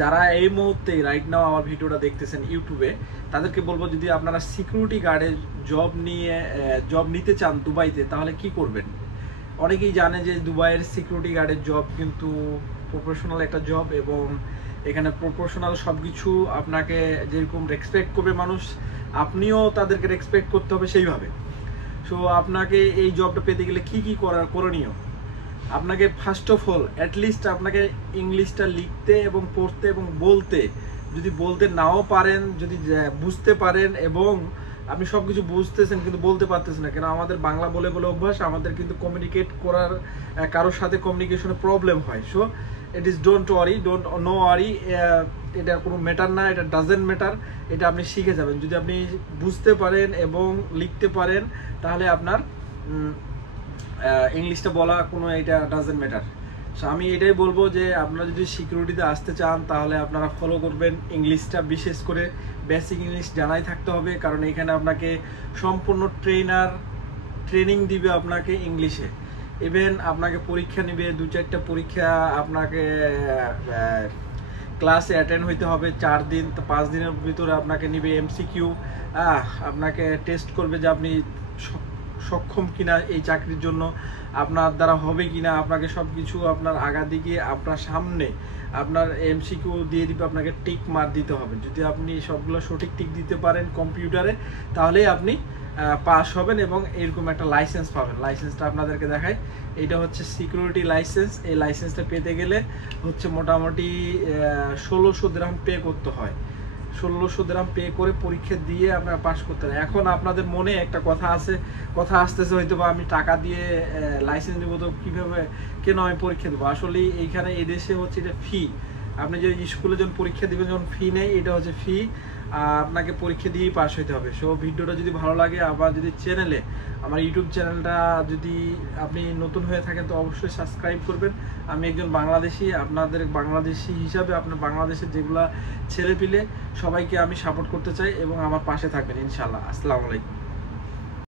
যারা এই মুহূর্তে রাইট নাও আমার ভিডিওটা দেখতেছেন ইউটিউবে, তাদেরকে বলবো যদি আপনারা সিকিউরিটি গার্ডের জব নিতে চান দুবাইতে, তাহলে কি করবেন। অনেকেই জানে যে দুবাইয়ের সিকিউরিটি গার্ডের জব কিন্তু প্রফেশনাল একটা জব, এবং এখানে প্রফেশনাল সব কিছু আপনাকে যেরকম রেসপেক্ট করবে মানুষ, আপনিও তাদেরকে রেসপেক্ট করতে হবে সেইভাবে। সো আপনাকে এই জবটা পেতে গেলে কি কি করণীয়, আপনাকে ফার্স্ট অফ অল অ্যাটলিস্ট আপনাকে ইংলিশটা লিখতে এবং পড়তে এবং বলতে, যদি বলতে নাও পারেন, যদি বুঝতে পারেন এবং আপনি সব কিছু বুঝতেছেন কিন্তু বলতে পারতেছেন না, কেন আমাদের বাংলা বলে বলে অভ্যাস, আমাদের কিন্তু কমিউনিকেট করার কারোর সাথে কমিউনিকেশনে প্রবলেম হয়। So it is don't no worry, এটা কোনো ম্যাটার না, এটা ডাজেন্ট ম্যাটার, এটা আপনি শিখে যাবেন। যদি আপনি বুঝতে পারেন এবং লিখতে পারেন, তাহলে আপনার ইংলিশটা বলা কোনো এটা ডাজেন্ট ম্যাটার। সো আমি এটাই বলবো যে আপনারা যদি সিকিউরিটিতে আসতে চান, তাহলে আপনারা ফলো করবেন ইংলিশটা, বিশেষ করে বেসিক ইংলিশ জানাই থাকতে হবে, কারণ এখানে আপনাকে সম্পূর্ণ ট্রেনিং দিবে আপনাকে ইংলিশে। ইভেন আপনাকে পরীক্ষা নেবে, 2-4টা পরীক্ষা আপনাকে ক্লাসে অ্যাটেন্ড হইতে হবে 4 দিন, তো 5 দিনের ভিতরে আপনাকে নিবে এমসিকিউ, আপনাকে টেস্ট করবে যে আপনি সক্ষম কিনা এই চাকরির জন্য, আপনার দ্বারা হবে কিনা, আপনাকে সব কিছু আপনার আগা দিকে আপনার সামনে আপনার এমসিকিউ দিয়ে দিবে, আপনাকে টিক মার দিতে হবে। যদি আপনি সবগুলো সঠিক টিক দিতে পারেন কম্পিউটারে, তাহলেই আপনি পাস হবেন এবং এরকম একটা লাইসেন্স পাবেন। লাইসেন্সটা আপনাদেরকে দেখাই, এটা হচ্ছে সিকিউরিটি লাইসেন্স। এই লাইসেন্সটা পেতে গেলে হচ্ছে মোটামুটি 1600 দিরহাম পে করতে হয়। 1600 দিরহাম পে করে পরীক্ষা দিয়ে আপনারা পাস করতে হয়। এখন আপনাদের মনে একটা কথা আসতেছে হয়তো, বা আমি টাকা দিয়ে লাইসেন্স নেবো, তো কীভাবে কেন আমি পরীক্ষা দেবো। আসলে এইখানে এদেশে হচ্ছে এটা ফি। আপনি যে স্কুলে যখন পরীক্ষা দেবেন, যখন ফি নেই, এটা হচ্ছে ফি, আপনাকে পরীক্ষা দিয়েই পাস হইতে হবে। সো ভিডিওটা যদি ভালো লাগে, আবার যদি আমার ইউটিউব চ্যানেলটা যদি আপনি নতুন হয়ে থাকেন, তো অবশ্যই সাবস্ক্রাইব করবেন। আমি একজন বাংলাদেশি, আপনাদের বাংলাদেশি হিসাবে আপনার বাংলাদেশের যেগুলা ছেলেপিলে সবাইকে আমি সাপোর্ট করতে চাই এবং আমার পাশে থাকবেন ইনশাআল্লাহ। আসসালামু আলাইকুম।